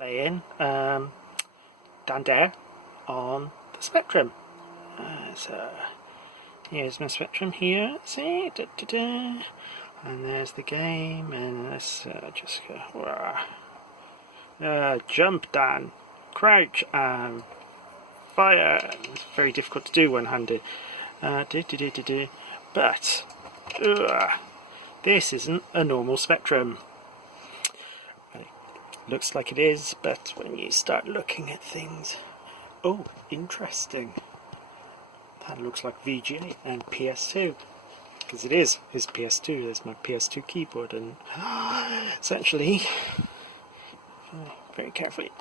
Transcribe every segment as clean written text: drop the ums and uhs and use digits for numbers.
playing Dan Dare on the Spectrum. So here's my Spectrum here. See, and there's the game, and let's just go. Jump, Dan, crouch, and fire. It's very difficult to do one-handed. But this isn't a normal Spectrum. Looks like it is, but when you start looking at things, oh, interesting. That looks like VGA and PS2, because it is his PS2. There's my PS2 keyboard, and it's actually very carefully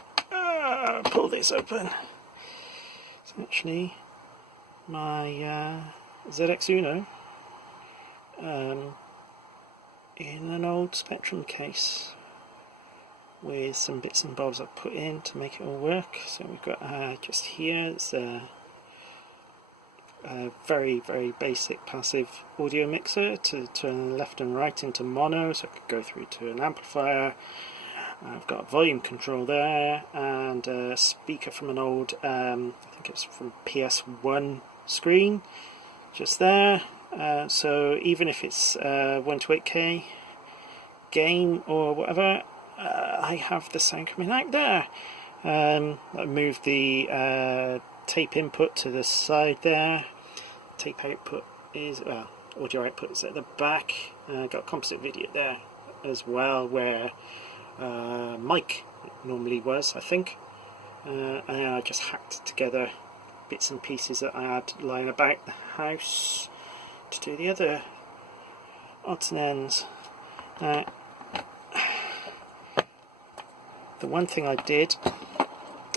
pull this open. It's actually my ZX Uno in an old Spectrum case, with some bits and bobs I've put in to make it all work. So we've got just here, it's a very basic passive audio mixer to turn left and right into mono, so I could go through to an amplifier. I've got a volume control there, and a speaker from an old, I think it's from PS1 screen, just there. So even if it's 128K game or whatever, I have the sound coming out there. I moved the tape input to the side there. Tape output is, audio output is at the back. Got composite video there as well, where Mike normally was, I think. And I just hacked together bits and pieces that I had lying about the house to do the other odds and ends. The one thing I did,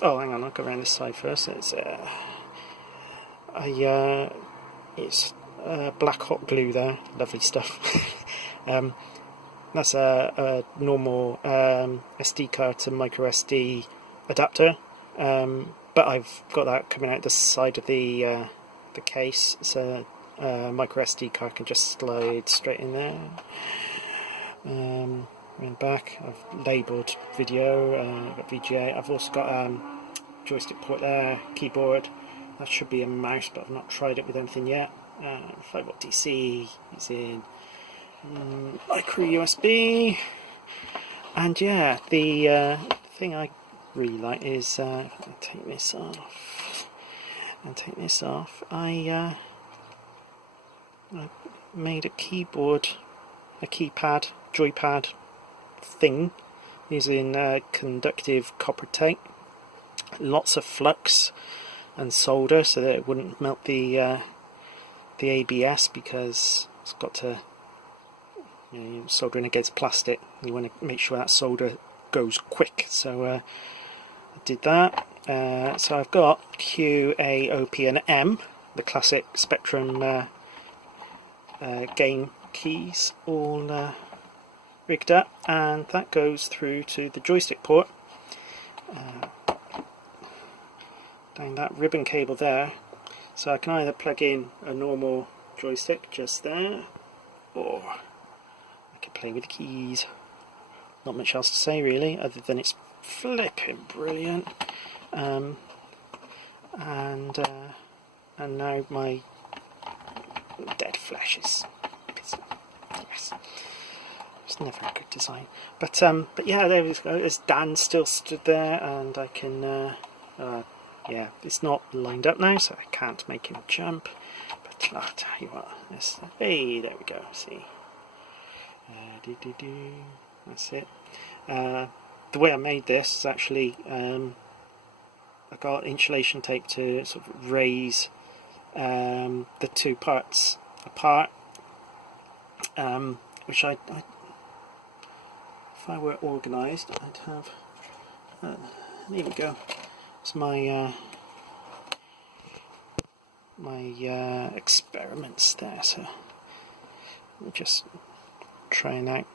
oh hang on, I'll go around this side first. It's black hot glue there, lovely stuff. That's a normal SD card to micro SD adapter, but I've got that coming out the side of the case, so micro SD card can just slide straight in there. And back, I've labelled video, I've got VGA. I've also got joystick port there, keyboard. That should be a mouse, but I've not tried it with anything yet. 5V DC, it's in micro USB, and yeah, the thing I really like is take this off and take this off. I made a keyboard, a keypad, joypad thing using conductive copper tape, lots of flux and solder so that it wouldn't melt the ABS, because it's got to, you're soldering against plastic, you want to make sure that solder goes quick. So I did that. So I've got Q, A, O, P and M, the classic Spectrum game keys, all rigged up, and that goes through to the joystick port, down that ribbon cable there. So I can either plug in a normal joystick just there, or I can play with the keys. Not much else to say really, other than it's flipping brilliant. And now my dead flesh is, yes, it's never a good design. But yeah, there we go. As Dan still stood there, and I can yeah, it's not lined up now, so I can't make him jump. But I'll tell you what, hey, there we go. See, that's it. The way I made this is actually I got insulation tape to sort of raise the two parts apart, which I if I were organised, I'd have. There we go. It's my experiments there. So I'm just trying out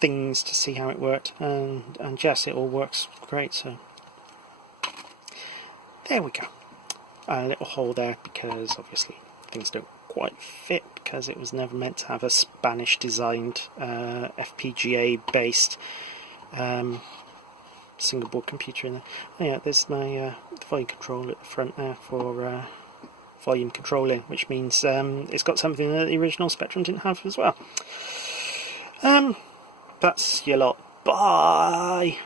things to see how it worked, and yes, it all works great. So there we go. A little hole there because obviously things don't quite fit, because it was never meant to have a Spanish designed FPGA based single board computer in there. Oh, yeah, there's my volume control at the front there for volume controlling, which means it's got something that the original Spectrum didn't have as well. That's your lot. Bye!